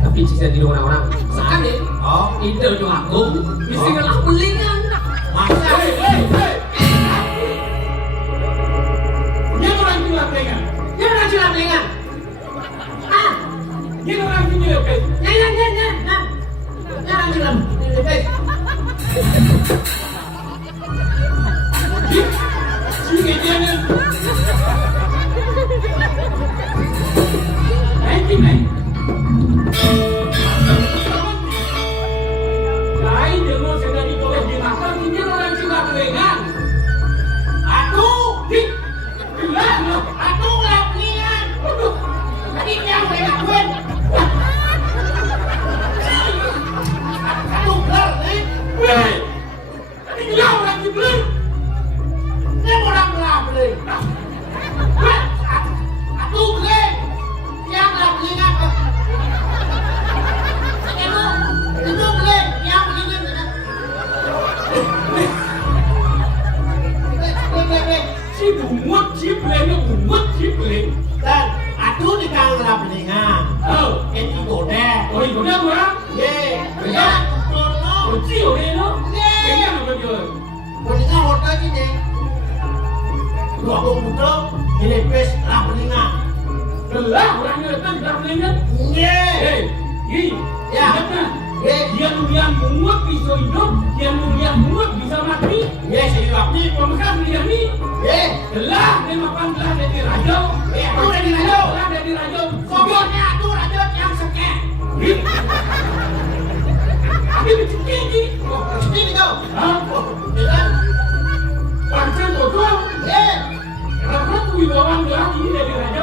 tapi jika di orang-orang sekali ide jo aku mesti kalah belingan masa dia orang gila belingan dia orang gila oke orang gila sini dia nih naik lain dengan sedang ditulis di makam ini orang gila belingan aku nggak belingan tadi yang belingan gue aku belar nih tadi dia orang gila dia orang belar aku beli yang nggak belingan itu beli yang belingan si bungut si beli dan aku di kangla belingan itu gode gua ya kecil deh lo kayaknya apa dia belingan hotel ini gua buka ini pes lah belingan belah orangnya datang dah belingan ya dia yang bungut bisa hidup yang bungut bisa mati saya mati pemegang dia ni belah dia makan belah dari raja aku dari raja pokoknya aku raja yang sekeh aku dicekik ni kau pancen botol karena tu bawang belah ini dari raja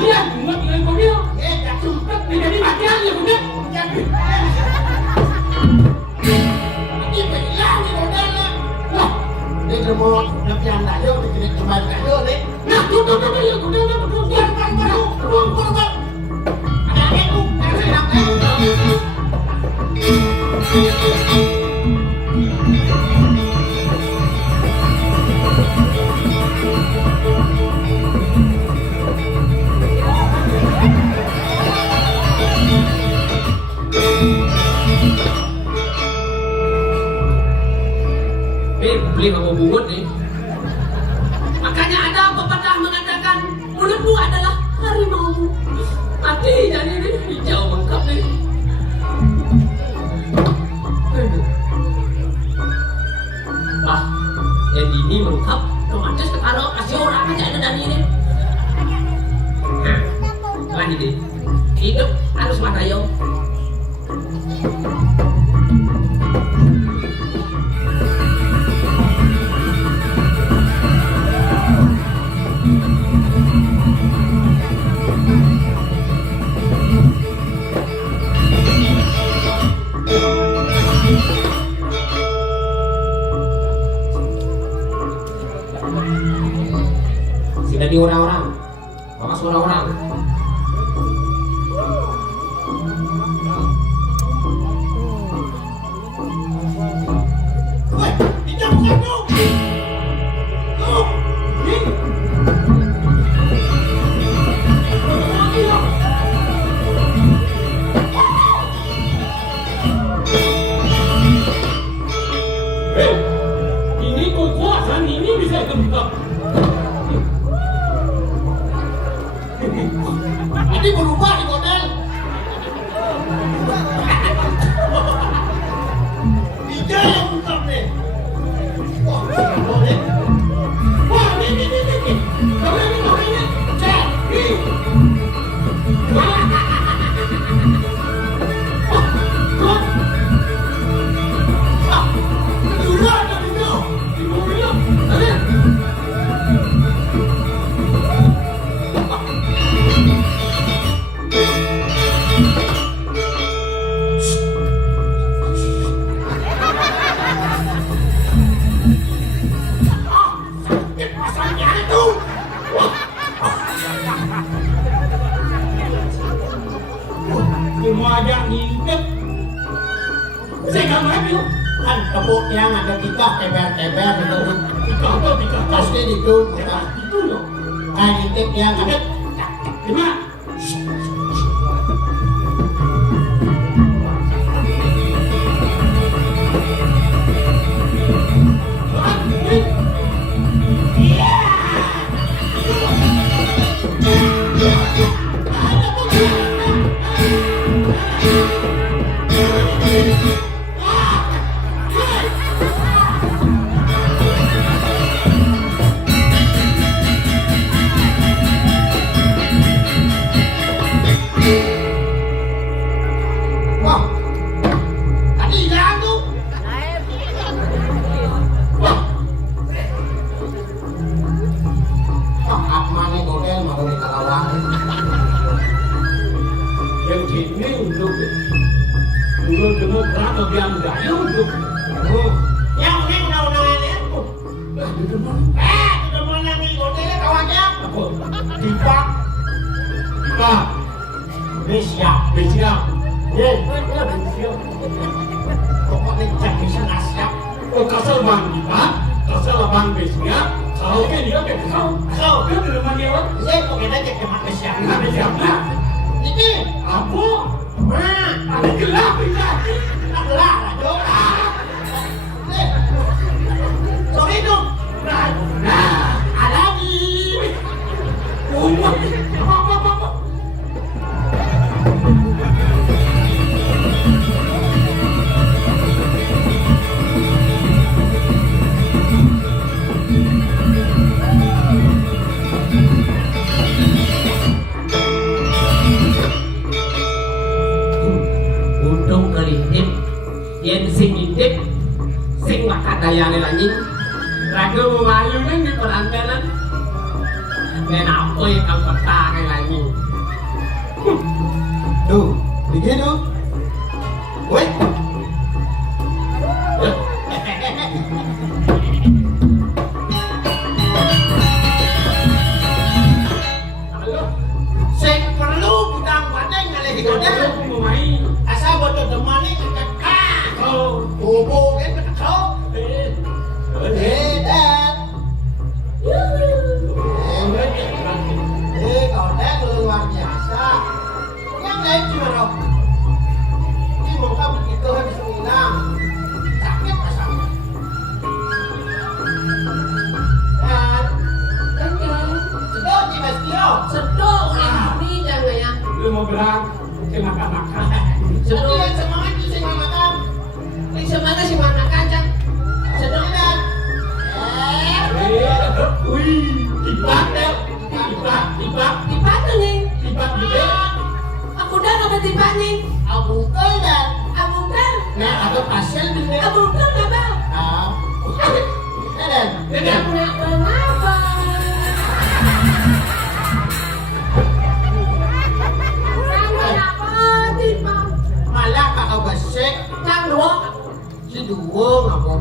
dia bungut dengan kau dia tak sempat menjadi matian dia bungut jadi ini belah ni modelnya wah dia terbolot lepian tak ada dia kembali tak ada ni nah tu dia ada aku beli sama bungut nih. Makanya ada pepatah mengatakan mulutmu adalah harimau. Mati jadi ini hijau lengkap nih. Wah, jadi ini lengkap. Romantis kalau kasih orang aja ada dari ini. Lagi deh. Hidup harus matayo. Jadi orang-orang, awas orang-orang. Woi, itu bukan tuh. Tuh, ini. Ini kekuasaan ini bisa terbuka. Ini berubah di hotel. Tiga yang bukan nih. Wah, boleh. Wah, ini. Boleh ini. Cek. Cuma aja ngintip. Saya nggak ngerti kan tepuk yang ada tiga teber itu tiga pasti itu loh. Ngintip yang ada lima. Wah, tadi hilang tuh. Wah, apa mana godel mau dari Kalawang? Yang ini untuk Demokrat atau yang enggak untuk yang ini undang-undangan itu. Udah mau nang godel kawannya. Apa? Dipak. Siap. Ye, siap. Pokoknya cek bisa nggak siap. Oh, kasar bang Dipak, kasar bang siap. Kalau kan dia kau kan di rumah dia. Ye, pokoknya cek cuma siap. Nggak siap lah. Ini apa? Ada gelap bisa. Gelap lah, Jo. Sorry dong. Nah, ada di. Apa? Untung kelihip yen sing intip sing makadayane lanjing raga memayunan di perantaran dan apa yang kau petang lanjing Tuh, begitu. Woi. Sing perlu budang padeng ngalih godel. Asal bodoh demane kekak. Oh, bobo kan kekak. Dan. Godel luar biasa. Yang lain gimana? Ini muka begitu habis menginang. Sakit asalnya. Dan sedot di Mas Tio. sedok ini jangan ya Lu mau bilang makan-makan. sedok Yang semangat bisa makan. ini semangat si mana kancang sedok Dan. Wih, tipat deh. Tipat. dipatu nih Tipat gede. aku udah nggak tipat nih Abungkel dan. abungkan Nah, atau pasien gede. abungkan nggak bang Dan. nggak kenapa Malah kakak besek. Kang dua Si duwung apa?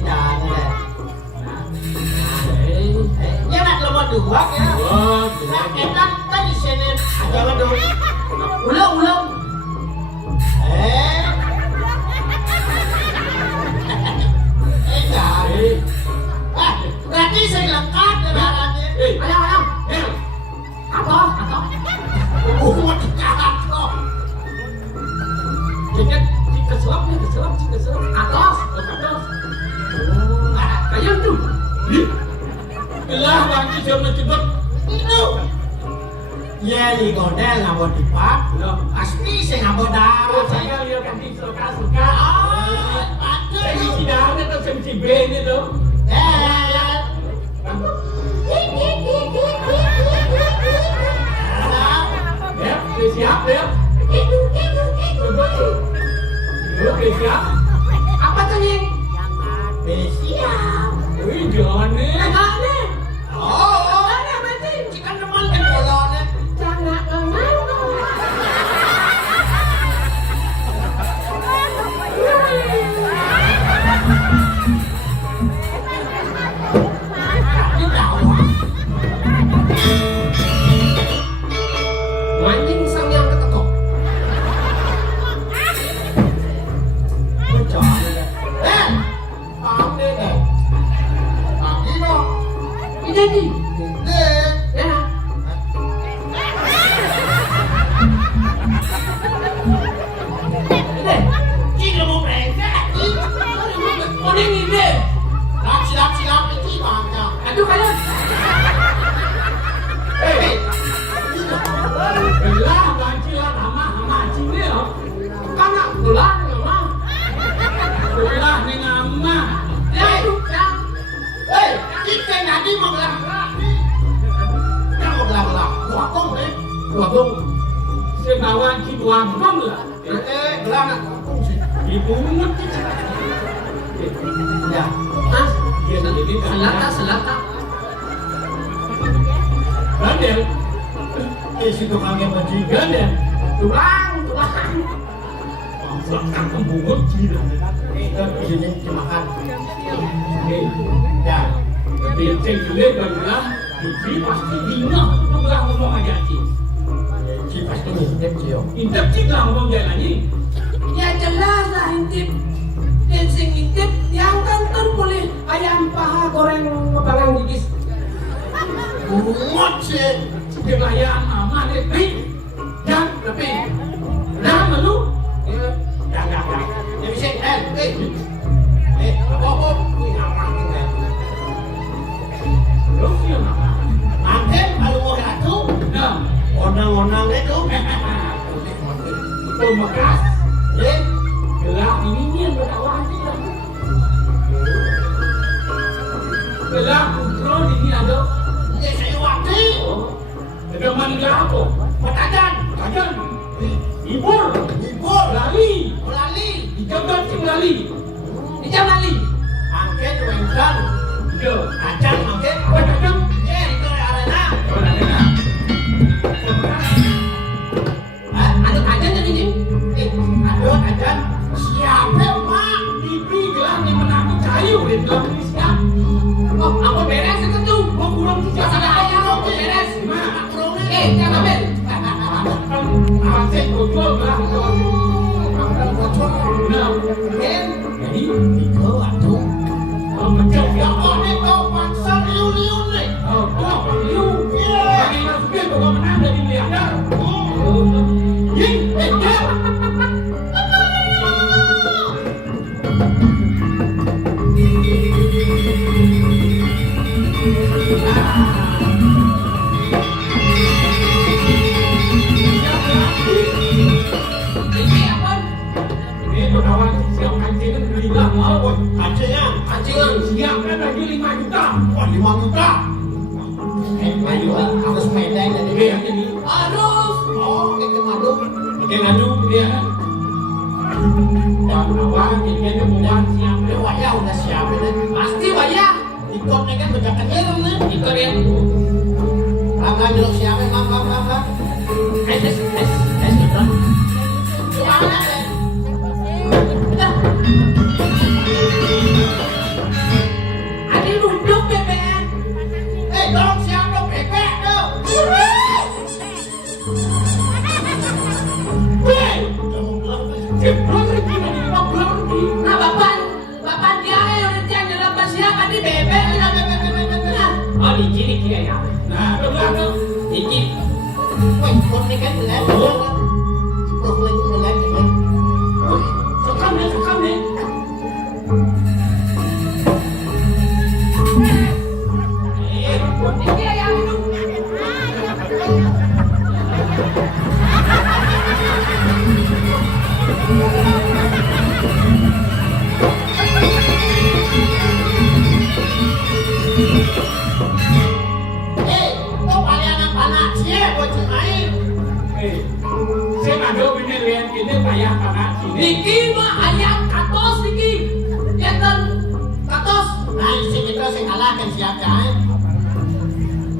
Jangan. Ya nak lemah dua ya. Nah, enak kan di sini. Jangan dong. ulang Jangan. Berarti saya lengkap kendaranya. ayam apa Mau dekat kok. jika keselap atas ayam tuh Belah bang Cijur menjebak. Itu. Ya di godel nggak mau dipak. Pasti saya nggak mau darah. saya lihat kaki suka Saya si daun itu si Ben itu ya siap ya siap apa tuh nih Siap. wih jangan nih Oh, ada berarti kan teman kan bolonnya. jangan Ini dakwah. anjing sang yang ketekok Paham deh. Pagi dong. ini nih Deh. ya ini Cik mau brengsek. oh ini deh Silap ini bangga. aduh kalian Belah banci lah hama cing dia. kan nak gelar mah Senawan Ciduan kan lah. Gelang nak. Dipungut. Ya. Hah? Dia sendiri Selata. Gandel. Situ kami benci. Gandel. Tulang. Masakan pembungut cina. Itu di sini dimakan. Ya. Tapi yang saya juga adalah Cici pasti ingat belah ngomong aja Cici. Ci pasti ngintip Ci yo. Intip Cici lah ngomong dia lagi. Ya jelas lah intip. Dan sing intip yang kantor boleh ayam paha goreng ngebangang gigis. Bungut sih. Dia layan aman nih. Jangan tapi. Jangan malu. Jangan. Ya bisa apa? Kuwi aman kan. Lu yang apa? Manten kalau mau ratu, Nah. onang-onang itu. Pemakas. Ya, Gelah ini yang berdakwah kita. Gelah kontrol ini ada. ya saya waktu. Ada mana apa? Petajan, Kajan. Ibur. libur, Lali. lali. Dijabat sing lali. Di jam lali. Angket wengsan, Yo. acang angket. Kajan. Ya, itu arena. Ada kajian jadi ini. Aduh, acan. Siapa, Pak? Bibi gelah ni menang kayu di dalam ini siap. Oh, aku beres itu tuh. Mau kurang sisa Masalah ayam aku beres. Mana? Jangan ambil. Asik bocor gelah. Nah. Jadi Itu, aduh. macam Ya, apa? kok nih kau paksa liu-liu nih? Oh, you. Bagi masukin bahwa menang dari miliarder. Ying, jam. Ini apa? Ini kawan siap kancing kan bilang mau. Acingnya, Anjing. Siap kan lagi 5 juta. wah 5 juta. Ayo, harus pendek jadi. Oke, yang ini. Harus. Oh, itu ngadu. Oke, ngadu dia. Dan kawan ini buat siap. Ya, wah ya udah siap ini. Pasti bayar. Ikutnya kan bejakan helm nih. Ikut yang Langgan dulu siapa, mam. es. Gitu. Gimana deh? Ada duduk BBM. Dong siap dong, bebek dong. Weh, jebol lagi lagi 50 lagi. Nah bapak dia udah jangan dapat siapa di BBM. Oh di sini kia ya. Nah, belakang. Iki. Wih, ikut nih kan belan. Ikut lagi belan ini. Sekam nih. Iki ya itu. Kok kalian panas sih buat main? Saya ngadu ini lihat ini payah panas ini. Niki mah ayam katos niki. Ya kan katos. Nah, sing itu sing kalah kan siapa?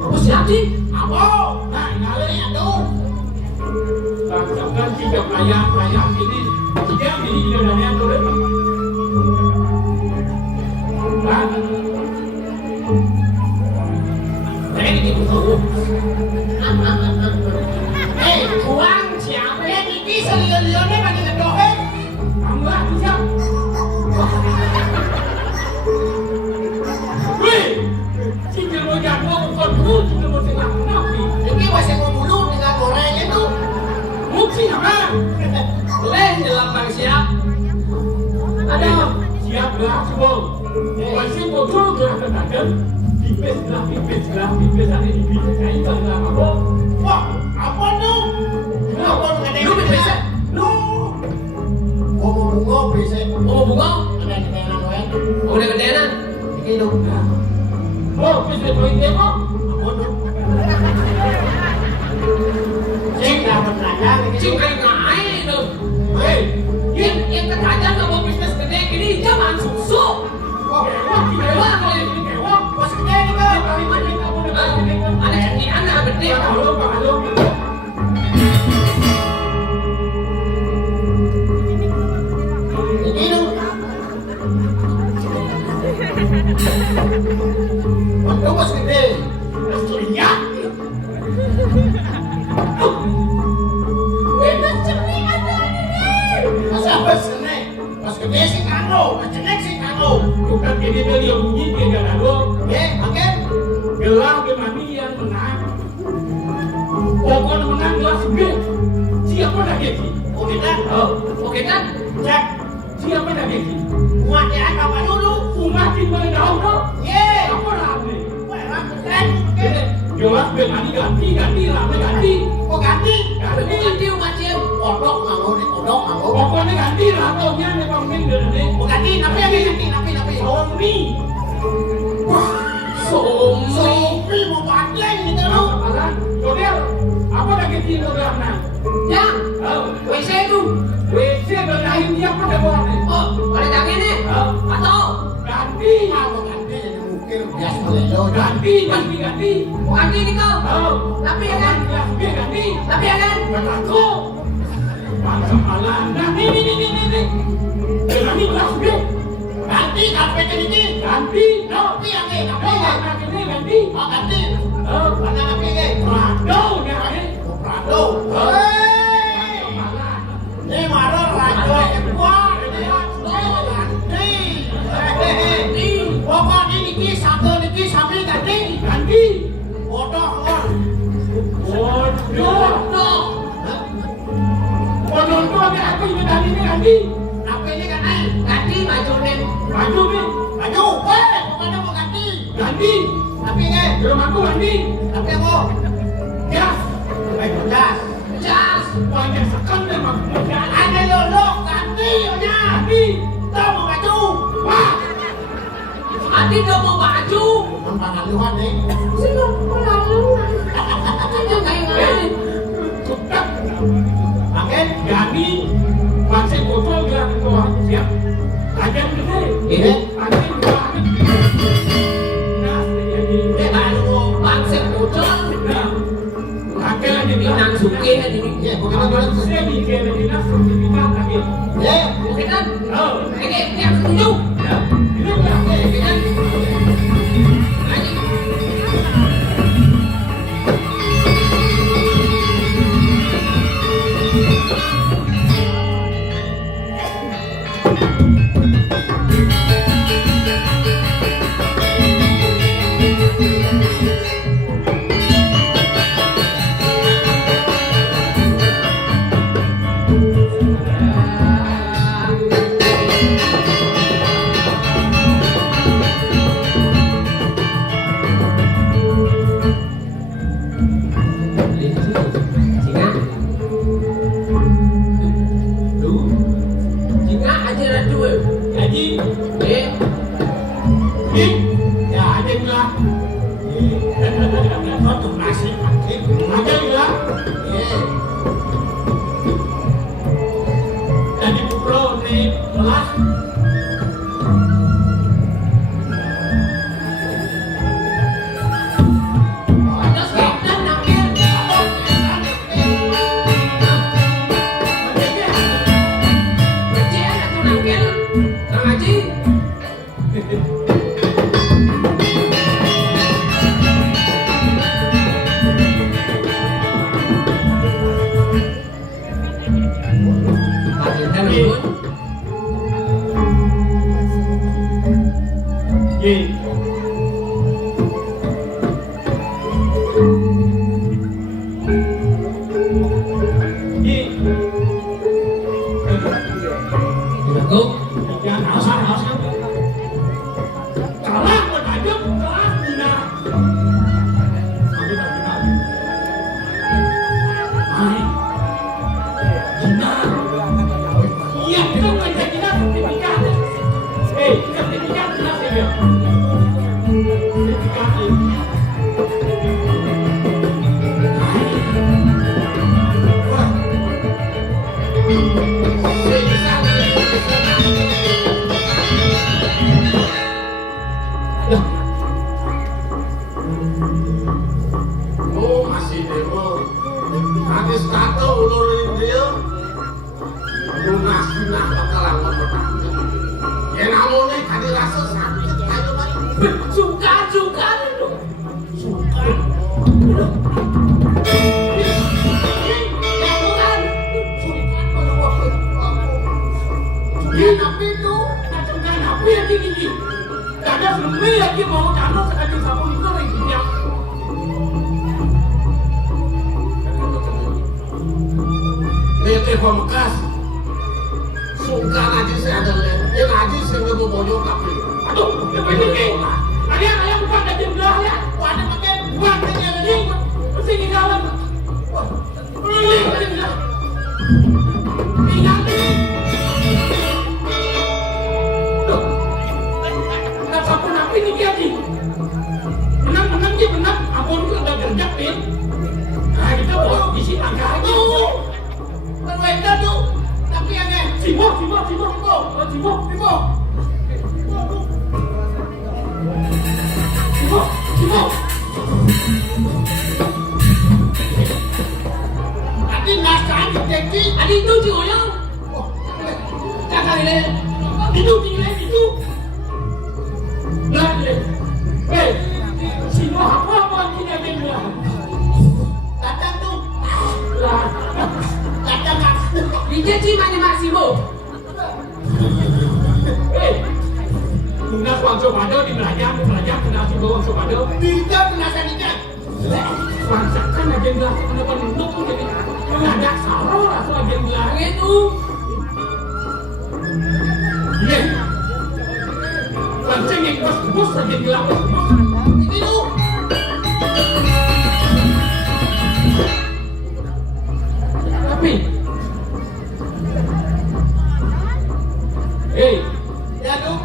Oh siap sih. Apa? Nah, ngale Ini aduh. bangsakan tiga payah ini. Tiga ini udah yang turun. Nah, Kayak gitu tuh. Kurang siapa? Ini selion-lionnya bagi ngedohe. tambah bisa. Wih, tinggal mau jago bukan dulu, tinggal mau tengah nabi. Ini masih mau mulut dengan goreng itu. Mungkin apa? Boleh dalam bang siap. Ada. Siap gerak semua. Masih mau turun gerak ke pipes ada di bibir kain gerak apa? Wah, apa tuh? Apa dengan Lu bisa. Lu. Mau bunga bisa. Oh bunga. Ada di dalam wen. Oh udah gedean. Ini dong. Oh, bisa poin demo? Apa tuh? Cek dapat rajang ini Kucing kayak ngain tuh. Hei, Yang katanya nggak mau bisnis gede gini jangan susu. Mewah kalau yang ini mewah. bos gede nih kan. Tapi mana kamu ada cemilan nggak gede? Halo, Pak Halo. Ini dong. Untuk bos gede. Lihat. Masa bos gede? Bos gede sih karo, cenek sih karo. Bukan ini tuh dia bunyi dia nggak lalu. Makan. Gelang kemani yang menang. Pokoknya menang gelas B. Siapa dah Geki? Oke kan? Oke kan? Cek. Siapa dah Geki? Muatnya apa dulu? Umatin balik daun dong. Apa rame? Wah, keren. Oke. Gelas kemani ganti rame ganti. Kok ganti? Ganti umat dia. Odok nganggo nih, odok nganggo. Pokoknya ganti lah taunya nih bang Min dari. Kok ganti? Napi ganti? Napi. Somi. Sopi mau pakai gitu loh. Alah, Kodel, apa dah Geki yang gelamnya? Yang Oh, WC itu. WC berdahin dia apa dah buat nih? Oh, ada yang ini. Atau Ganti. Mau ganti jadi mungkin biasa melelo. Ganti. ganti nih kau. Oh, Tapi ya kan? gelas B ganti. Tapi ya kan? Berlaku. Bangsa malah. Nah, nih. Kemani gelas B. Ganti karpet ini. Ganti. Napi yang ini, napi Oh, yang warna ini ganti. Oh ganti. Oh, Mana napi yang ini? Prado nih ini. Oh Prado. Hei. Malah. Ini marah Rajo yang kuat. Ganti. Ganti. Pokoknya niki satu niki sambil ganti. Ganti. Odok ngor. Waduh. Dong. Waduh tuh ada aku yang tadi ini ganti. Napi ini kan naik. Ganti baju nih. Baju nih. Maju. Weh, pokoknya mau ganti. Ganti. Napi ini. Belum aku ganti. Napi aku. Gas. Jas. Jas. Banyak sekali deh mak. Ada lolo ganti nya. Ganti. Tahu mau maju. Wah. Adi udah mau baju. Membangan luar nih. Sini mau lalu. Ini kayak ngain. Cepat. Makin. Ganti. Masih botol gelang tua. Siap. Ajan gede. Ini. Nanti gua ambil. Nah, jadi. Baru. Bangset bocor. Nah. Kakek lagi Minang suke kan ini. Ya, bagaimana? Saya bikin dinas sertifikat lagi. Ya. Oke kan? Oh. Ini yang setuju. Ya. Ini udah. Oke kan? Lanjut. Singa aja lah dua. Jadi. Eh, Ya ada gula. Satu nasi makin. Ada gula. Jadi pro nih kelas. ada skeptan nakir. Kecil aku nakir. Kang Haji. Kita nungguin. Ye. Ye. Nunggu. Jangan haus-haus. Kalah buat aja kelas Dina. Hai. Dina. Iya, kita bukan Dina sertifikat. Sertifikat Dina ya. Sertifikat. Oh masih demo. Nanti satu ulurin dia. Lunas lunas bakalan bertanya. Ya namanya tadi rasa sakit kayak lagi. Suka itu. Suka. Ya tapi itu. Suka apa yang gini? Gak ada lebih lagi mau kamu sekali sapu itu lagi dia. Ini pembekas. Suka ngaji saya ada leh. Ya ngaji saya nggak mau bonyok tapi. Aduh, apa ini? Ada bukan ada jumlah ya. Ada pakai buat aja lagi. Mesti di dalam. Ini ada jumlah. Ingat ini. Apapun apa ini dia ni. Menang dia menang. Apa lu ada kerja pin? Nah kita boleh isi angka aja. Berbeda tuh. Tapi yang ini. Timur. Tadi naskah deteksi. Ada itu cik yang. Kakak ini. Itu. Nah, Simo apa kita benda? Datang tuh. Lah, Datang kan. dia cimanya Mak Simo. Guna Wang Sobado di Melajang kena Simo Wang Sobado. Tidak penasa tidak. Wangsakan agen gelas kenapa nunduk tuh jadi mendadak sarau langsung agen gelas itu. Iya. Pancing yang bos agen gelas bos. Itu. Tapi, Ya tuh.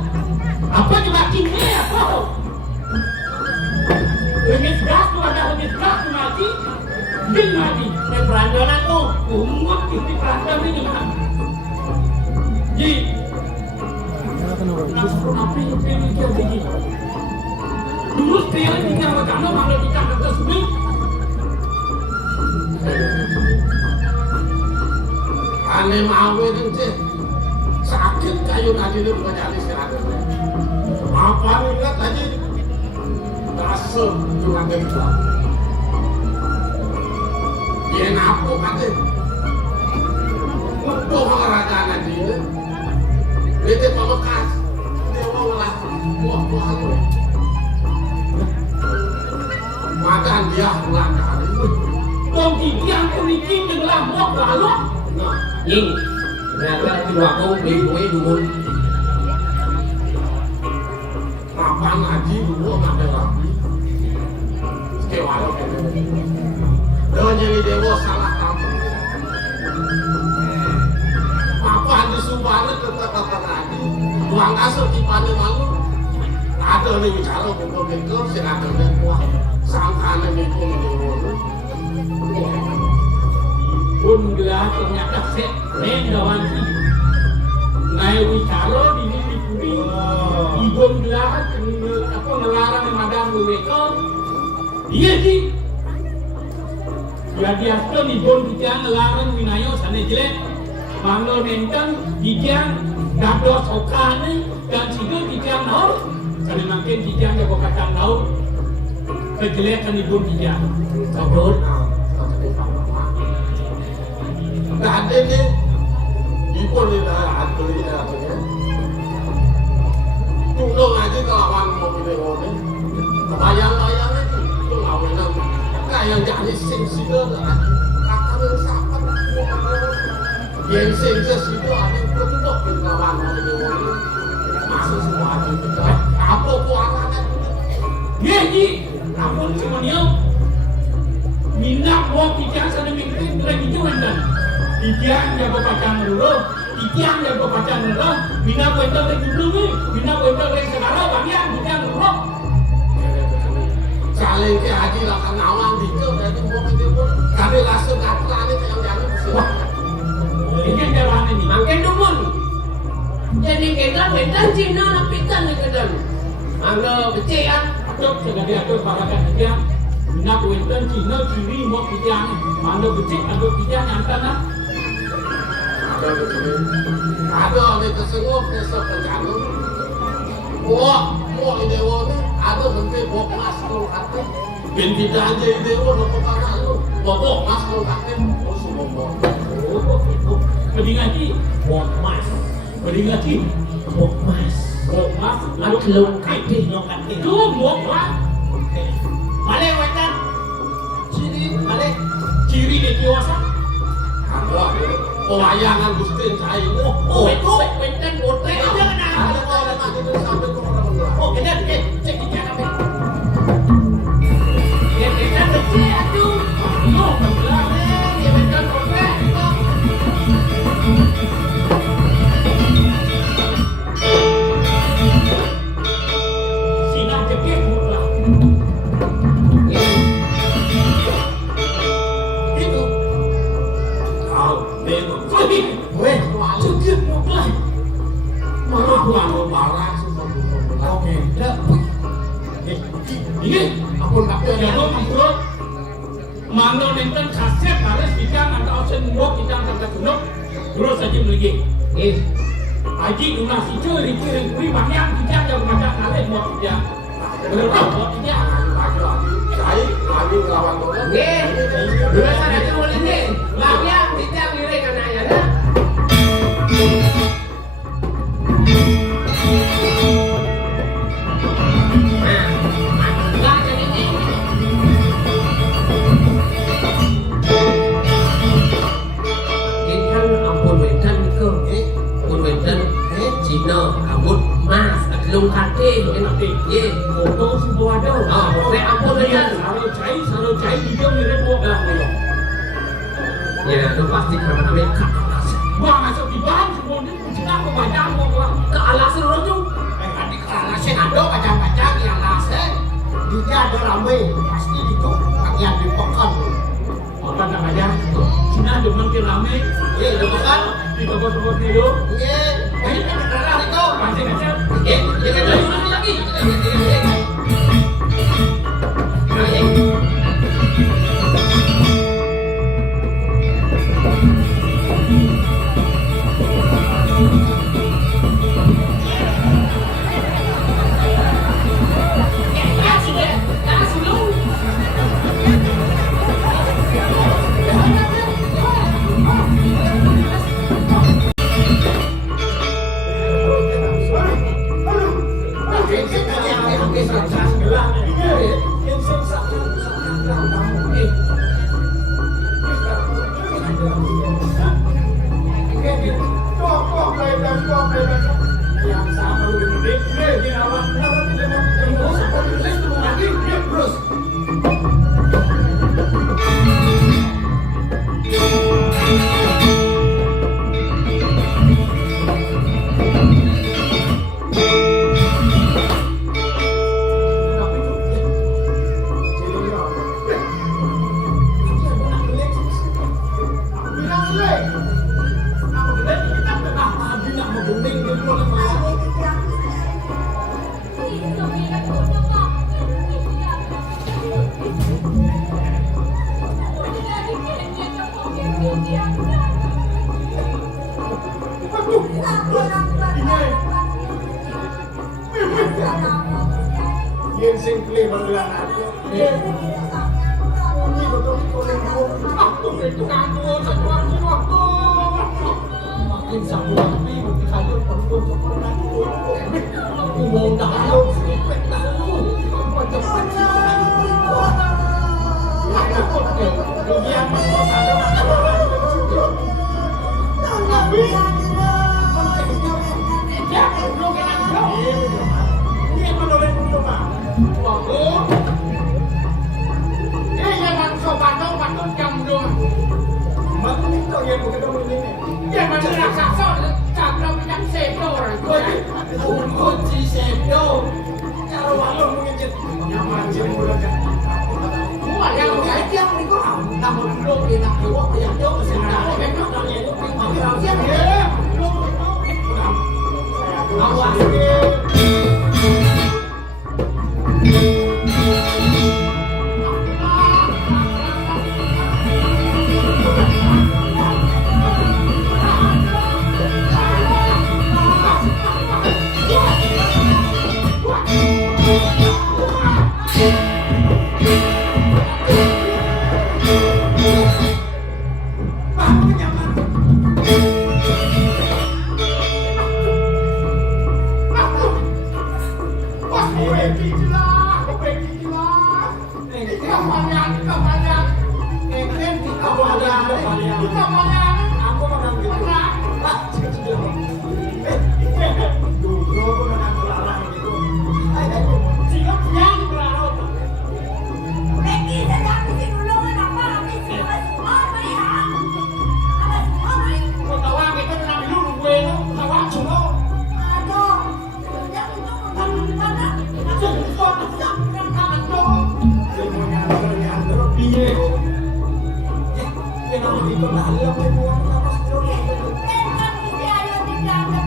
apa dimakin ni apa? Remis gas tu ada remis gas tu mati, bin mati. Ini perandonan tuh. Umur kita perasaan ni dengan. Ji, apa yang dia jadi? Dulu sekali kita berkamu malu kita kata semua. Aneh mau itu cek. Sakit kayu tadi itu menjadi sehat. Apa ingat tadi? Rasa cuma dari gelap. Dia ngapu kata. Untuk olahraga nanti ini. Dia pembekas. Dia mau lah buah-buah itu. Makan dia ulang kali. Kau tiang keriting dengan muak lalu. Nhìn là cái hòa công bị mũi đúng Makan haji dulu ngambil rapi. Kewalo Dia jadi dewa salah kamu. Makan di Subang tetap haji. Tuang asal tipane malu. Ada nih bicara kumpul betul, silakan dan kuah. Sangkana nih pun dewa. Pun gelah ternyata set rendawan si. Nai wicaro di ni pudi. Ibon gelah apa ngelarang madam mereka. Iya sih. Jadi apa ibon kita ngelarang winayo sana jelek. Manglo nenten dijang dado sokane dan situ dijang naur. Karena makin dijang jago kacang naur. Kejelekan ibon dijang. Kabut Gak ada nih. Ibu nih dah ada ni dah tu. Tunggu aja kawan mau pilih orang. Bayang-bayang itu tu lawan nama. Kayak jadi sing dah. Akan bersahabat. Yang sing situ ada tu dok kawan mau pilih orang. Masuk semua ada kita. Apa kuasa kan? Iya ji. Ampun semuanya. Minat buat kijang sana mingkin lagi jualan dan. Kijang jago pacang dulu, kijang jago pacang dulu. Minat buat lagi dulu ni, minat buat lagi sekarang banyak kijang dulu. Saling ke haji lah kan awang dikau dari mau pilih orang. Kami langsung kata ni yang jangan. Ini dia ini. Makin dumun. Jadi kita Cina napikan ni kedam. Angga becik ah. Cok jaga dia tu barakan dia. Nak wenten Cina kiri mau kerja ni. Mana becik ada kerja nyata nak. Ada ni tersengok besok terjangkau. Wah, mau idewo ni ada menteri bok mas tu kata. Binti aja idewo nak kata lu. Bok mas tu kata. Oh semua bok. Pedingati bok mas. Pedingati bok mas. Bok mas. Lalu kelung kaki. Tu bok mas. Balik wetan. Ciri balik. Ciri dia kiwasa. Ada pewayangan Gusti Cai. Oh, itu wetan botre. Jangan ada orang nak itu sampai ke orang. Oh, kita cek di cara apa? Ya kita becik aduh. No, betul. Ya wetan botre. Sina cekik mula. Itu. Kau memang. Weh, Cekik mula. mana gua barang semua. Oke. Ini Ampun tak Jangan mengurut Mano nenten kaset harus kita antara osen ngok kita angkat gunung terus saja lagi. Haji lunas itu rikirin kui banyak kita yang macam ada mau kita. Berapa mau kita? Cai lagi lawan orang. Nggih. Dua sadaya boleh ni. Lagian kita mirip kan ayana. Enggak jadi ni. Intan ampun wentan ke. Ampun wentan Cina rambut mas lung kaki nanti ye Foto semua ada. ah saya ampun wentan Kalau cai dia mirip buat lah. ya itu pasti karena mereka Wah masuk di bawah semua ni kita apa banyak mau buat. ke alas dulu tu Tadi alasan ada macam-macam yang alasan. Dia ada ramai pasti itu yang dipekan. Apa namanya? Cina demen ke ramai. Dipekan. Di toko-toko dulu. Ini kan darah itu. Pancing aja. jangan lagi lagi Yang singkli banglang aku. Ini betul aku itu aku sesuatu waktu. Makin sabuan ni mesti kalau perlu sekolah aku. Aku mau tahu sikit tahu. Macam macam dia masuk ada masalah. Ya, belum kena. Ini menolak dulu mah. Waktu jangan sobat jam dong. Mana ni kau yang bukan dong ini? Jangan raksasa cakap macam sedo orang. Kunci sedo. Cara walau mungkin yang macam mulut. Muat yang macam ni kau. Namun belum kita keluar yang jauh sebenarnya memang yang itu. Tapi orang siapa? ada kalian. Kita kalian. Aku menang gitu. Dulu aku menang larang gitu. Ayo, Siap yang berarot. Becky, saya mesti dulu kenapa habis semua mai ha? Ada semua mai. Kau tahu kita menang dulu gue itu. Tahu cuma. Aduh, yang itu mana? Kau tak pernah tahu. semuanya terus piye? Ya kalau itu dalam semua harus terus. Kan mesti ayo dijaga.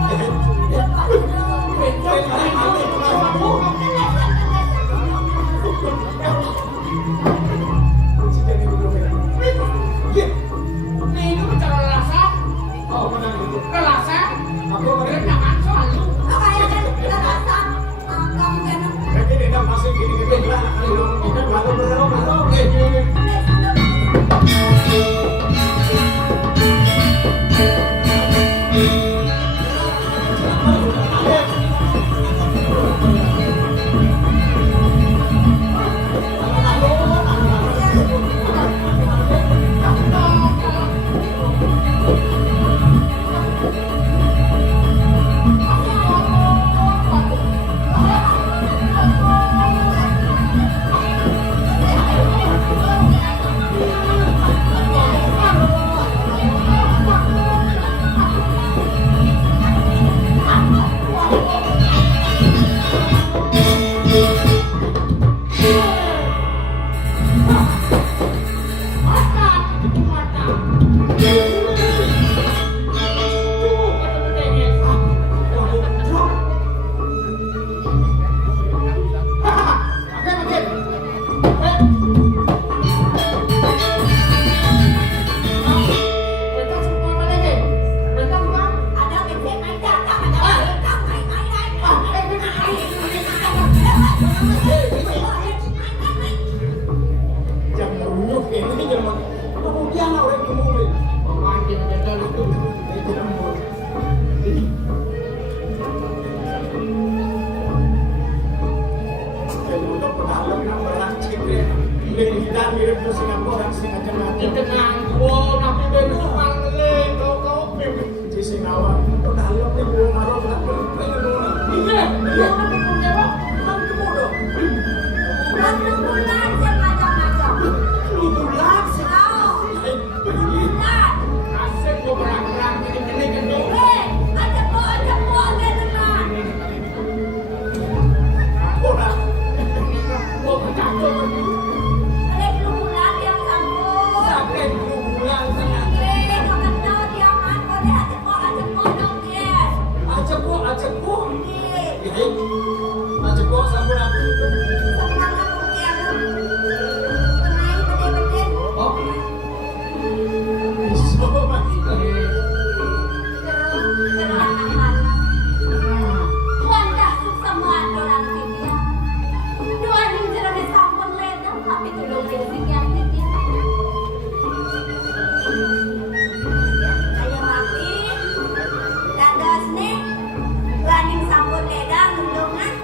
Ini bicara rasa. Oh, menang itu. Rasa. Aku menang. Jangan soalnya. Apa ya kan kita rasa kamu kan Berarti dia masih gini-gini lah. Kita baru berapa? ada bebek mai datang ada datang mai Jangan runyuk ini jangan. Kemudian orang ngomong. Makin ada itu. Itu nombor. Untuk pedalang yang berancik ya. Kita mirip ke Singapura, Singapura. Tenang, wow, tapi baru panggil kau Di Singapura, pedalang yang belum marah berapa? Iya, iya, punya apa? Satu bulan semacam-macam. Bulan Bulan. Asik gua berang-berang gini kan tuh. Ada po ada teman. orang. Gua kacau. Ada 10 bulan yang sanggup. Sampai 2 bulan sana. Makan tahu dia man, boleh ada po dong dia. Ajak bu. Nih, Ajak bu sampai apa? sama dia lu. Kenai betul-betul. Oh. Bisa mati. Wanda semua orang dia. Dua ning jero di sampun leda tapi tulung ning sing yang dia. Ayo mati. Dados nih. Dua ning sampun leda nundungan.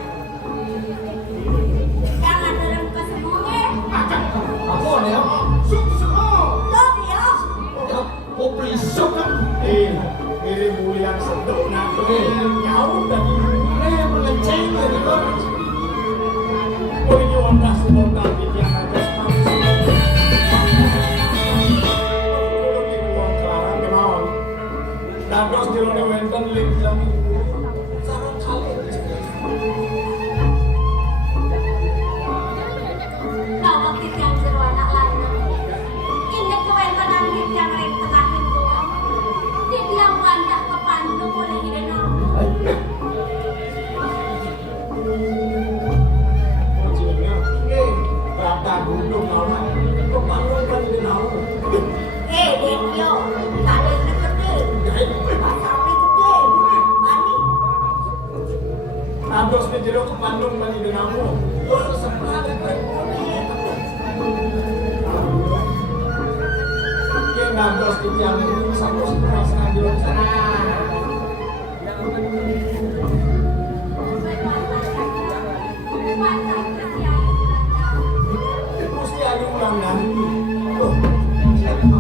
Jangan dalam kesemuanya. Apa ya? Tuh dia. Oh, berisik kan? Ini mulia sedok nak. Jauh dari melenceng dari orang. Oh, ini wanda semua kami yang ada. Dados di luar wenten link kami. Sarang kali. Kau waktu yang seru anak lain. Ingat kewentenan yang rek tengahin gua. Di dia wandah ke Bandung boleh hidup aku. Berapa gunung kawan? Kepalung kan di nau. Dekyo, tak ada yang gede. Pasarnya gede. Ani. Dados di jero ke Bandung kan di nau. Oh, semangat kan. Yang dados di tiang itu satu setengah kilo sana. Mesti ada ulang dan. Oh, siapa?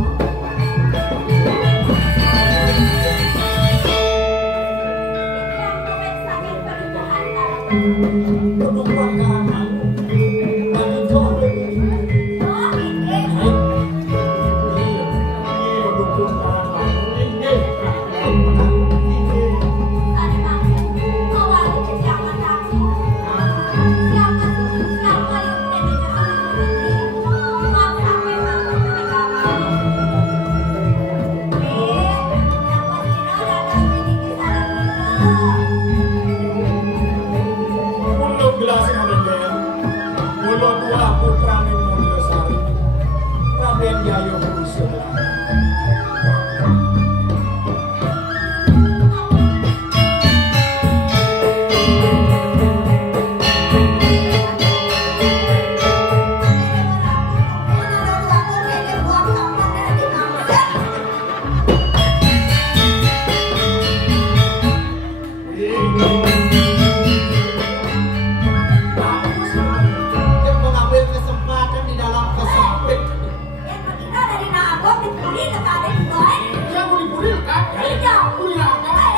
Tidak. Pulang kan?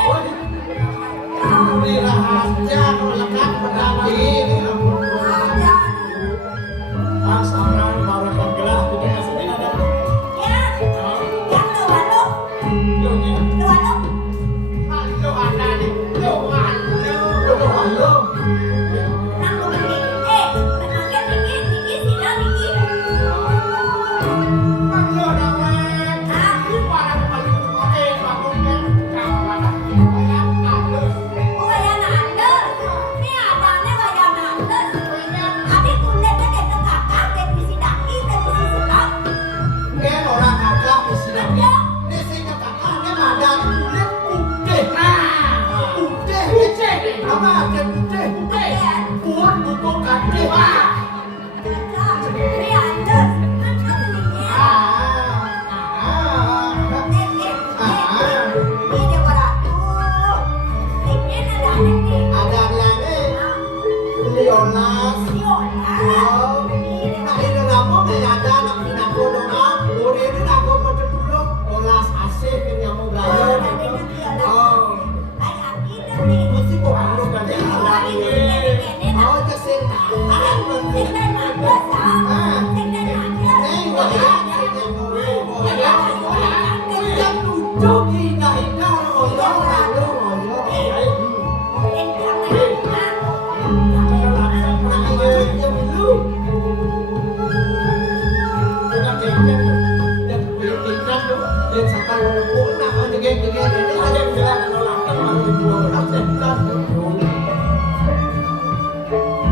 Ini rahasia kalau lekat berdaki. Ada. Aksaran barakan gelah tidak kasih ada. Ya. Yang lu. Yonya. Lu. Halo ada nih. Halo. Halo. Nang lu ini. Menangkan dikit sila dikit. Halo dawan. Aku para kembali ke bagusnya. Kawan yang ada. Wayan anda. Ni adanya wayan anda. Abi kunden ke kakak ke bisi daki ke bisi sedap. Ini orang ada di sini. Ini sehingga kakaknya ada kulit putih. Putih. Apa ada putih? Pun butuh kaki. Ni anda. Ni dia beratu. Ini ada ni. Ada lagi. Leonas. Nah itu kamu ada anak pinangku dong. Uri ini aku mau dulu. Olas asih penyamu gaya. Oh. Mesti kok aku kan ada. Oh kesin. Yang lucu hingga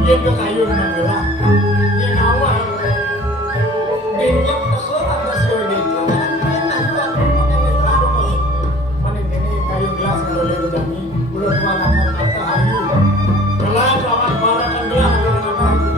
Yang ke kayu menanggalah. Yang awal. Bingung kesel atas yoga itu. Mana ini kayu gelas yang boleh berjami. Udah kualakan kata ayu. Gelas lawan barakan gelas dengan apa itu.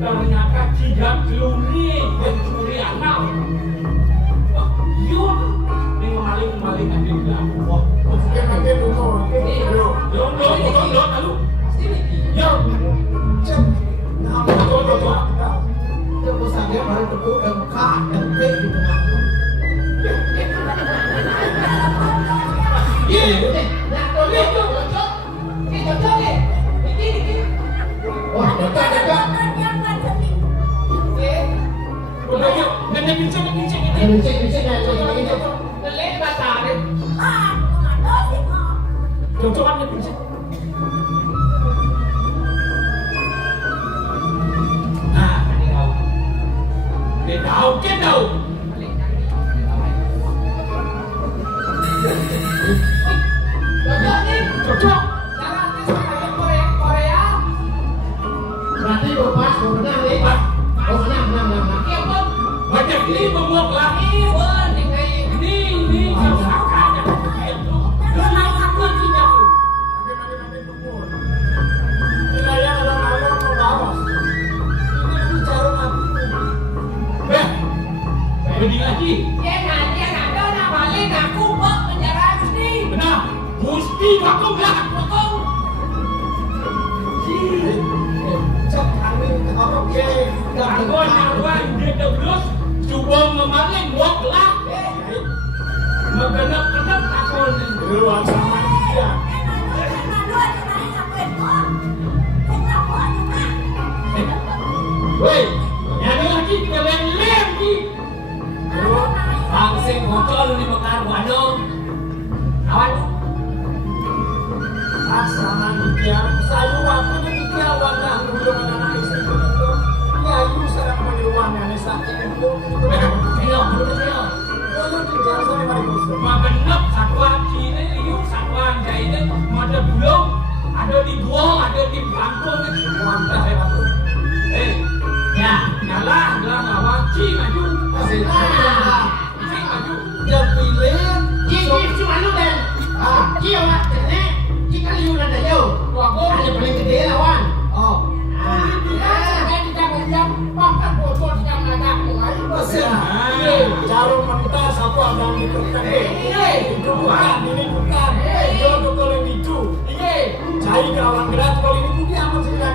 Ternyata jihad geluni mencuri anak. Yun, ini maling aja bilang. Wah, mungkin nanti dulu. Yo, lalu. Yo, Cep, nah, Terus saya baru tepuk dan kak dan pek di tengah. Wah, dekat. udah yuk, nanya bincang. Nelek bata deh. Cocokan ya bincang. Nah, ini tahu. Dia tahu. Cocok. Korea. Berarti lepas, mau menang nih. Oh, menang. Banyak ini memuak lagi, ini kakaknya. Wilayah alam-alam membawas. Ini bicara aku. Bedi lagi. Benar, Gusti vakum lah. Cek kami orang dia Kawan dia terus cuba memaling muak lah. Mengenap-kenap takon. luar sama dia. Woi, ada lagi kalian lem ni. Bang sing bocor di bekar wadon. Kawan. Asrama dia, saya waktu ketika warga belum anak istri itu, ya itu sedang menyeruan yang sakit itu. Kilo. Lalu tinggal saya mari bos. Mabenok satuan Cina itu satuan China ada bulung, ada di Buong, ada di Bangkong itu. Mantap ya Pak. Ya, ngalah lawan Cina maju. Masih Cina maju. dia pilih. Cuma lu dan. Kio mak kene. Jika liu dan dayo. Wah, Ada paling gede lawan. oh. Jarum wanita satu ada di kertas. Itu bukan, ini bukan. Itu untuk kalau itu. Cai kawan gerak kalau ini dia aman sih kan.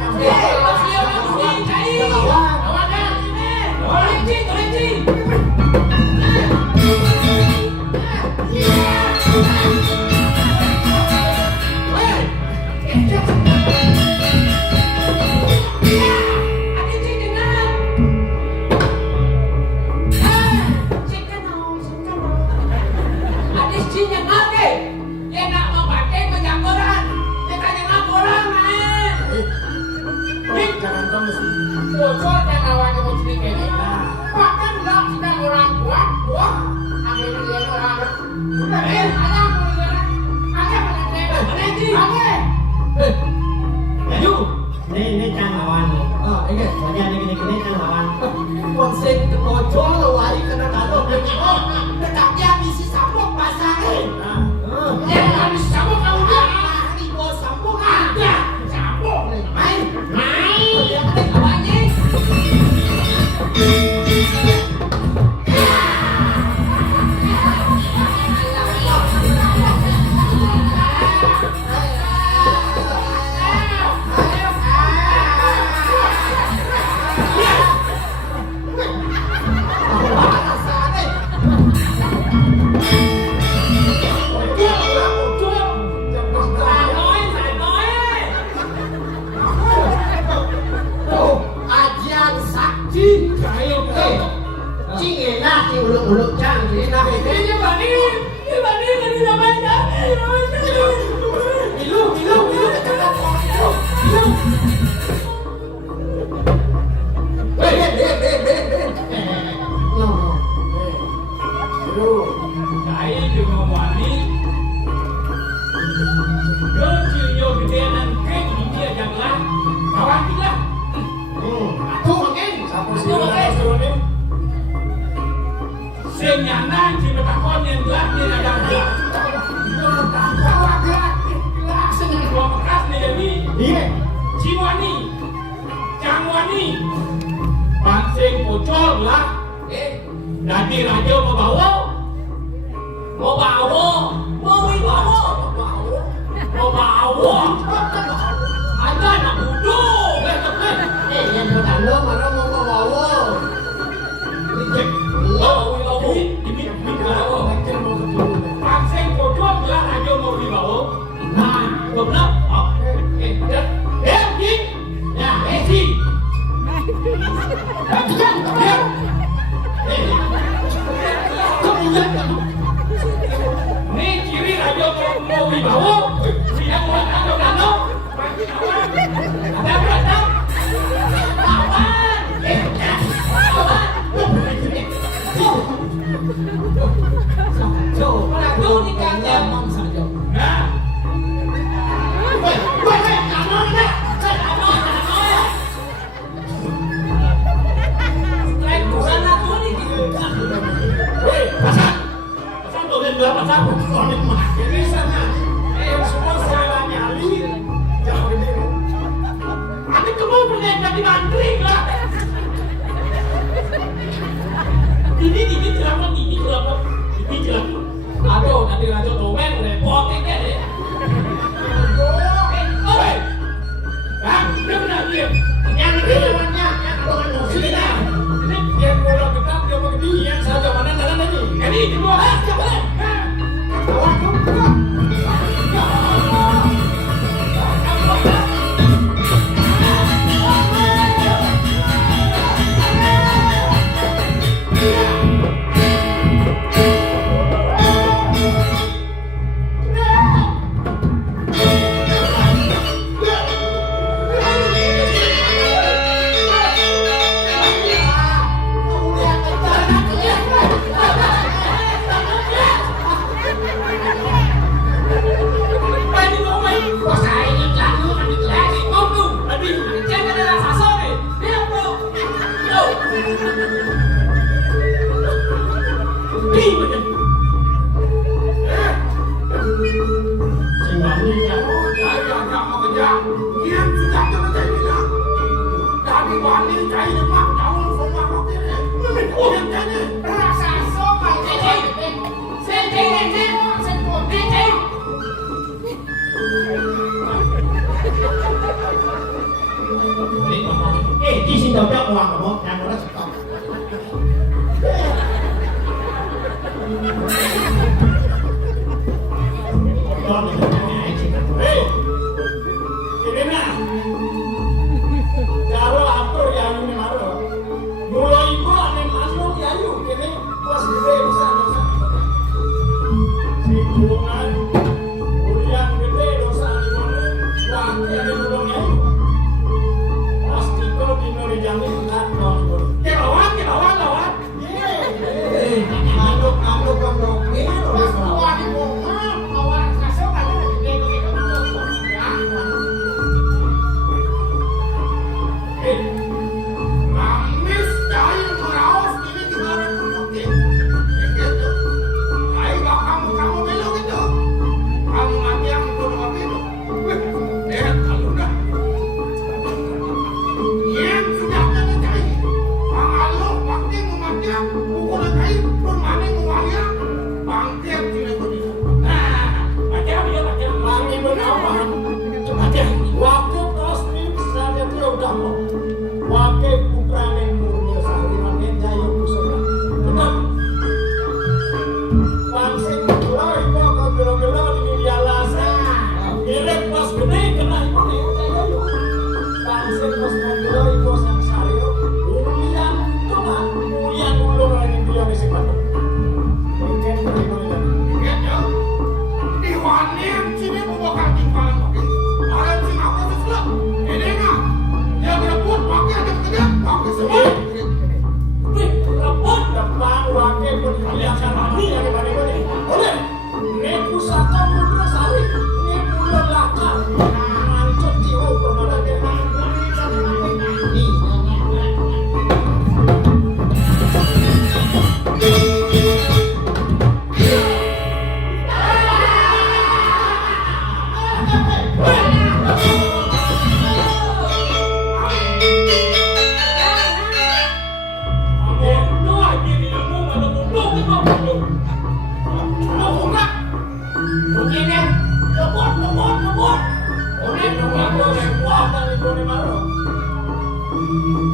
Jangan tahu mesti. Bocor dan lawan yang mau cerita ini. Bahkan udah kita orang kuat, ambil dia orang. Udah ada Maju. Ini kan lawan. Ingat. Soalnya ini kan lawan. Konsep bocor lawai kena kalau dekatnya misi sambung pasang. Yang habis sambung kamu dia. Hari bos sambung Ada sambung. Main. Yang ada kawannya. Ajian sakti. Cing enak cing uluk-uluk cang cing enak. Ini banding ini namanya. Milu. Cai dengan wani. Kecilnya gedean kek dia jangan. Kawan kita. Tuh makin. Sing nyanan si betakon yang gelap ni ada gelap. Dua bekas ni jadi. Iya. Ciwani, Cangwani, Bansing bocor lah. Nanti raja mau bawa, ada anak duduk. Yang bertanda mana mau bawa. Ini kalau Bansing bocor lah raja mau dibawa. Nah, benar. Ini kiri raja mau dibawa. Yang mau kado. Ada berapa? Nah. Aduh, nanti raja domen repot ini deh. Bang, dia benar dia. Yang ini lawannya, yang lawan musik dah. Ini Yang bola gedak dia begini, yang saja mana tadi. ini kedua. si cocok uang kamu yang udah stop. Hei, ini nah, jaro atur yang ini maru. Mulai ibu ane masuk ya yuk, ini pas gede bisa. Si hubungan, kuliah gede dosa di mana? Waktu ada hubungnya. Pasti kau dino dijamin kan kau. Lawan. Nganduk. Ini udah semua di rumah. Lawan kasih kan gede. Mamis dari meraus ini gimana mungkin? Gitu. Ayo kamu belok gitu. Kamu mati yang bunuh itu. Kalau dah. Yang sudah mencari. Pangalu pasti mematikan pukul kayu bermain mengwalia. Bangkit tidak begitu. Nah, macam Lagi berkawan. Waktu kosmik saja tidak udah mau. Wakil putranen murni sehari ramen jaya pusaka. Tetap. Langsing mulai kau ke gelo-gelo di media lasa. Direk pas gede kena ibu nih jaya yuk. Langsing pas gelo ibu sang sario. Ulian coba. Ulian ulur lagi dia di sini. Mungkin bagaimana? Gitu. Di wanen sini membokar timpalan oke. Ada sing apa sesuatu. Ini enggak. Dia berebut pakai ada kedap pakai semua. Berebut depan wakil pun kalian lagi yang mana-mana. Boleh. Ini pusaka mudra sari. Ini bulan lakar. Mancot jiwa permada dengan ini.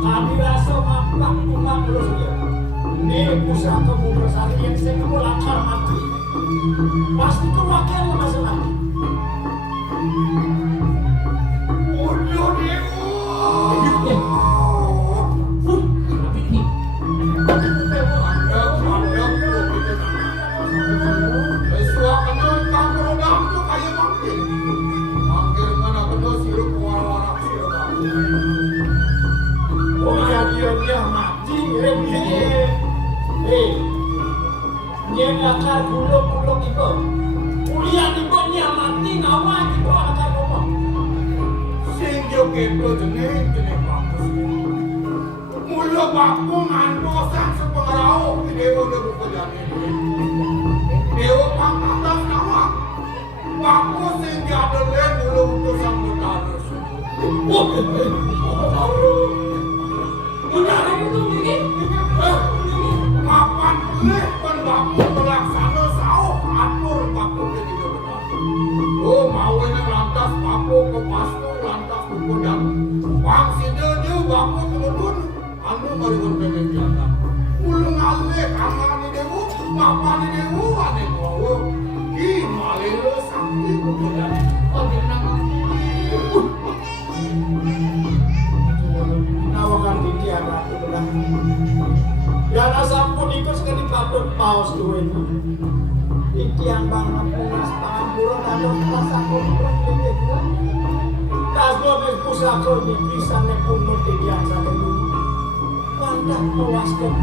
Kami rasa makan tulang terus dia. Ini pusaka mudra sari yang saya kamu lakar mati. Pasti kau wakil masalah. Udah dewa. Dia mati remnya. Dia lakar buluk itu. Kuliah di bawahnya mati ngawan itu lakar ngomong. Sing jogedo jeneng bagus. Mula baku mandosan sepengerau dewa udah berjalan. Dewa pangkat nama. Baku sing jadelen mula utusan berdarah. Benar itu begini. Kapan boleh penbaku melaksana sauh atur baku jadi benar. Oh mau ini lantas baku ke pastu lantas ke pedang. Bang sidenya baku teledun anu mariwan pengen jatah. Ulung alih kamar dewu, kapan dewu ane bawa. Gimana lo sakti kemudian. Oh tenang. Nawakan tinggi anak itu benar. Jangan sampun ikut sekali patut paus duit. Iki yang banget punas tangan burung ada pas aku berpikir. Tas dua bis pusaka di bisa nepunut di biasa dulu. Kandak mewaskan.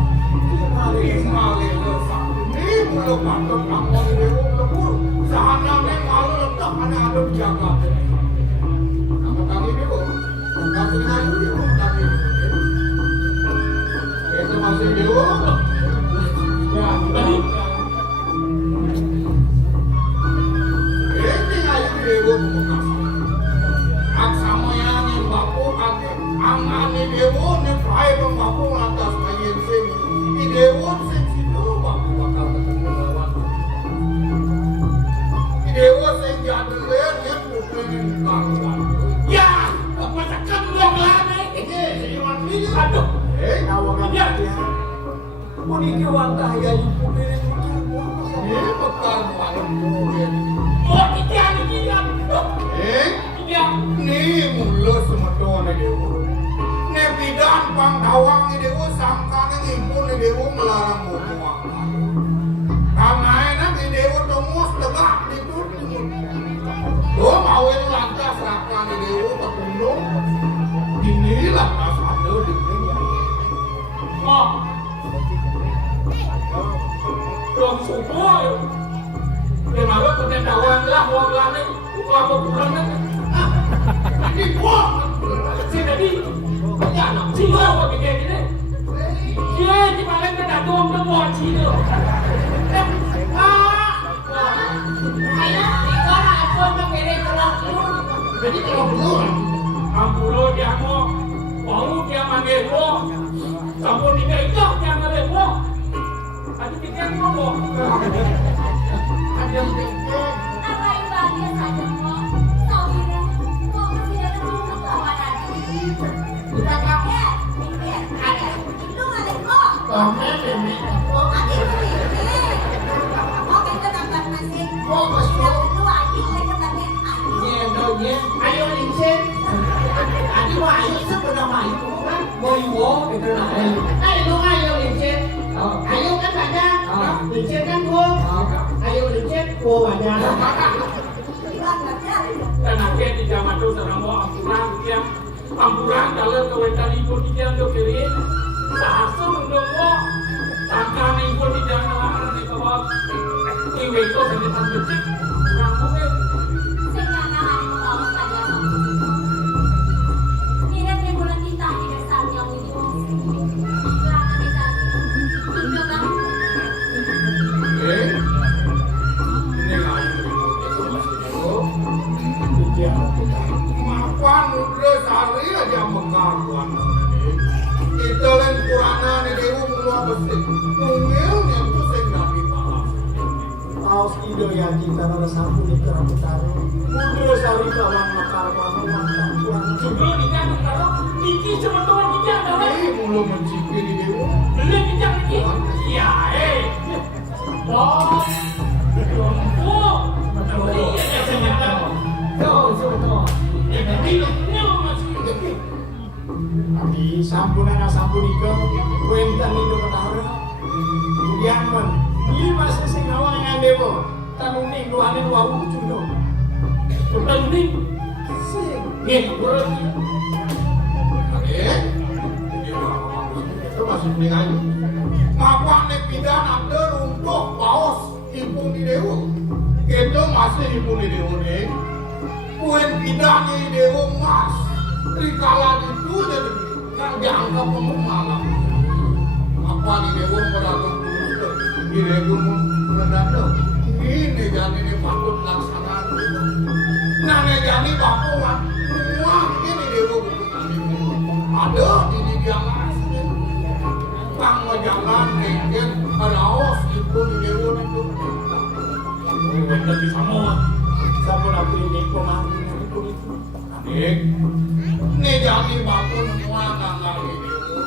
Gimana lo sakti. Ini mulu patut kamu dewu lebur. Sahana malu letak mana ada jaga. Nama kami dewu. Kami ngayu dewu. Itu masih dewa. Ya, tadi. Ini ngayu dewa bekas. Aksama yang baku kaki, angani dewa nefai pembaku lantas mayin sing. Di dewa sing situ baku bakal ketemu lawan. Di dewa sing jadelen yang bukan karuan. Ya, apa cakap dua gelane? Ini sejuan ini. Aduh, Tawagan Iya. dia. Puniki wantah ya ibu diri mekar malam kemudian. oh kikian iki ya. Iya. Ni mulus semetone dewa. Ne bidan pang dawang dewa sangkane ibu dewa melarang ngomong. Kamaena dewa tomus tegak itu. Do mawen lantas rakane dewa ketundung. Inilah asal di dunia. Oh. Dong subuh. Dia malu punya dawang lah, wong lane, apa kurang kan? Ini gua. Si tadi. Ya, si gua apa kayak gini? Dia di malam kita dong dong cino. Ayo, sekarang aku mau kirim pulang dulu. Jadi kalau dulu, ampulo dia mau, dia manggil gua. Sampun dikaitok dia manggil gua. Ada tiket ngomong. Ada tiket. Apa yang bahagia saja kok? Sorry deh, kok tidak ketemu kawan tadi? Bukan tiket, ada. Itu ada kok. Oh, ada tiket. Oke, itu tambah nasi. Oh, tidak perlu lagi lagi pakai air. Ayo lincin. Adi wayu sebenarnya itu kan boyo gitu lah. Ayo lincin. Ayo kan badan. Lincin kan gua. Ayo lincin gua badan. Dan akhirnya di zaman itu serang mau ampuran kalau kewentan ibu dia untuk kiri. Sahasur untuk gua. Tangkan ibu di jalan di bawah. Iwe itu sekitar detik. Kurang mungkin. Mapan mudra sari aja mekar tuan kita len purana ni dewa mula besik mungil yang tu sing nabi malam Paus ide yang kita pada sapu di kerap utara mudra sari kawan mekar kawan mantap tuan Juga nikah kalau Niki cuma tuan nikah dah. ini mula mencipi ni dewa Beli nikah Niki. Ya Oh. Oh. Iya ya ternyata. Tuh. Ini masih gede. di sampunan sampun ika kuentan itu ketara kemudian men ini masih sing awal yang dewa tanuning luanin wawu juno Bukan ini. sing Nih, bro. itu masih pening aja ngapa nih pidan ada untuk paus ibu ni dewa kita masih ibu ni dewa nih kuen pidan ni dewa mas trikala itu jadi yang dianggap pemalam apa ni dewa pedagang di dewa mendadak ini jadi ini patut laksanakan nah ini jadi bapuan semua ini dewa ada di dia asli kang jangan mungkin raos itu di dewa itu Kita bisa mau. sampun aku ini pemaham itu Dik, ini jadi bakun semua nangani dewa.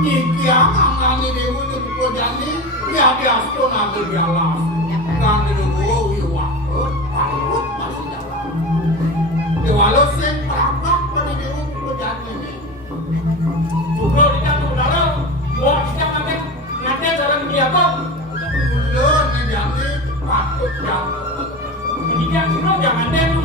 Iki nangani dewa itu bukan jadi ya biasa nanti jalan. Kan dewa wiwa, takut masih jalan. Walau sen perapat pada dewa bukan jadi. Juga nikah tuh dalam. Mau nikah nanti jalan dia kok. Belum ini jadi patut jalan. Nikah semua jangan deh lu.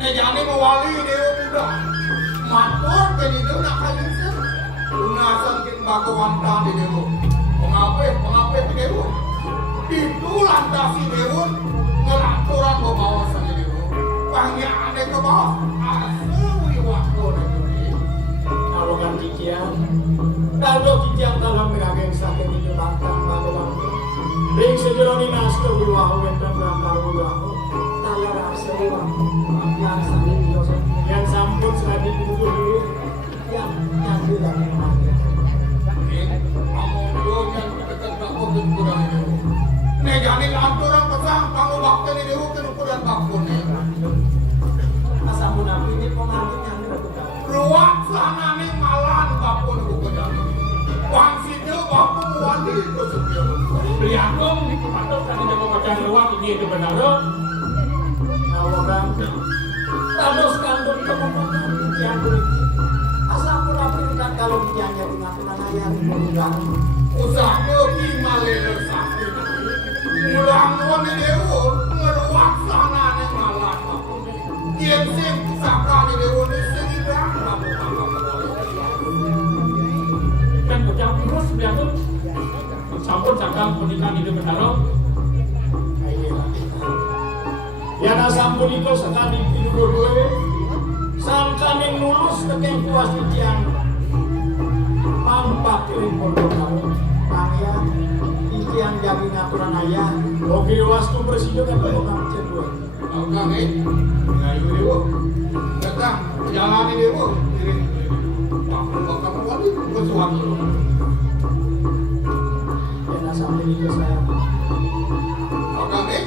Ini jadi mewali dewa muda. Matur ke dewa nak kalisir. Unasan kin bagawanta di dewa. Pengape di dewa. Itu lantasi dewa ngelaturan ke bawah sana dewa. Panggil ane ke bawah. Asli waktu dewa. kalau kan kikian kalau kikian dalam merageng sakit itu lantang bagawan ring sejeroni nasto wiwaho wendam berangkar wiwaho tayar rasa wiwaho yang sambil yosef yang sampun sekali dulu yang bilang yang mana Among doa yang kita tak boleh kurang dewa. Megani lantur ang pasang pangulakta ni Dewo kinukulan bakun niya. Asam munafi ini pemangkin yang berbeda. Ruwak sana ning malan bakun kukulan. Wang situ bakun muwandi itu sepion. Beli agung patut kan jago pacar luar ini itu benar. Nawagan. Tados kandung kemudian yang politik. Asam munafi kan kalau dijanji dengan penanaya dimudah. Usaha gimale sakit. Mulang wani Dewo ngeruwak sana ning malan bakun. Yen sing sakane Dewo ni segidang Dan bocah terus biasa sampun cakap pernikahan itu benar. Ya na sampun sekali hidup dua sangkane nulus tekeng kuas tiang mampak impor karo kaya tiang jadi ngaturan ayah oke wastu bersih kan kalau kamu dua oke ngayu dewo datang jalani dewo diri bakal wali kesuatu ya na sampun saya oke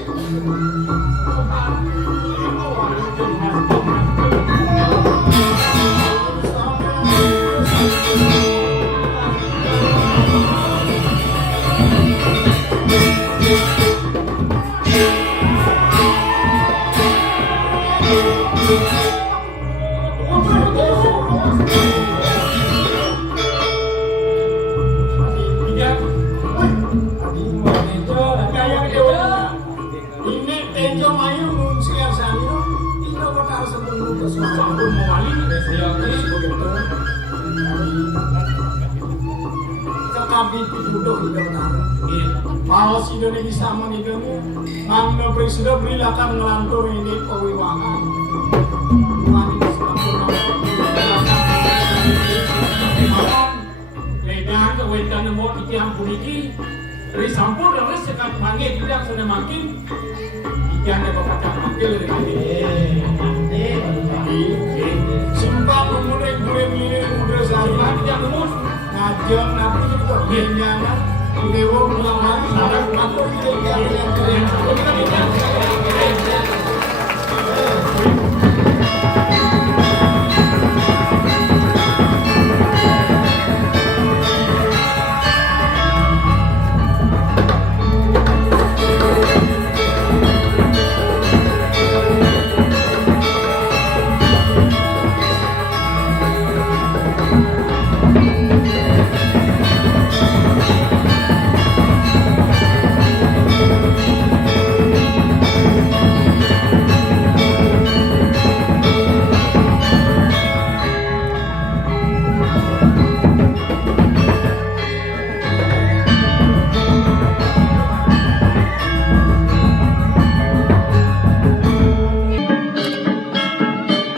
Kalau si Indonesia menghidupnya, Mangga Presiden berilakan ngelantur ini pewiwangan. Ledan kewentan mau tiang puniki, dari sampul dan sekat panggil tidak sudah makin. Tiang ada bapak panggil dari Simpang memulai ini udah saya tidak umur. ngajak nabi itu kenyana Dewa pulang lagi, aku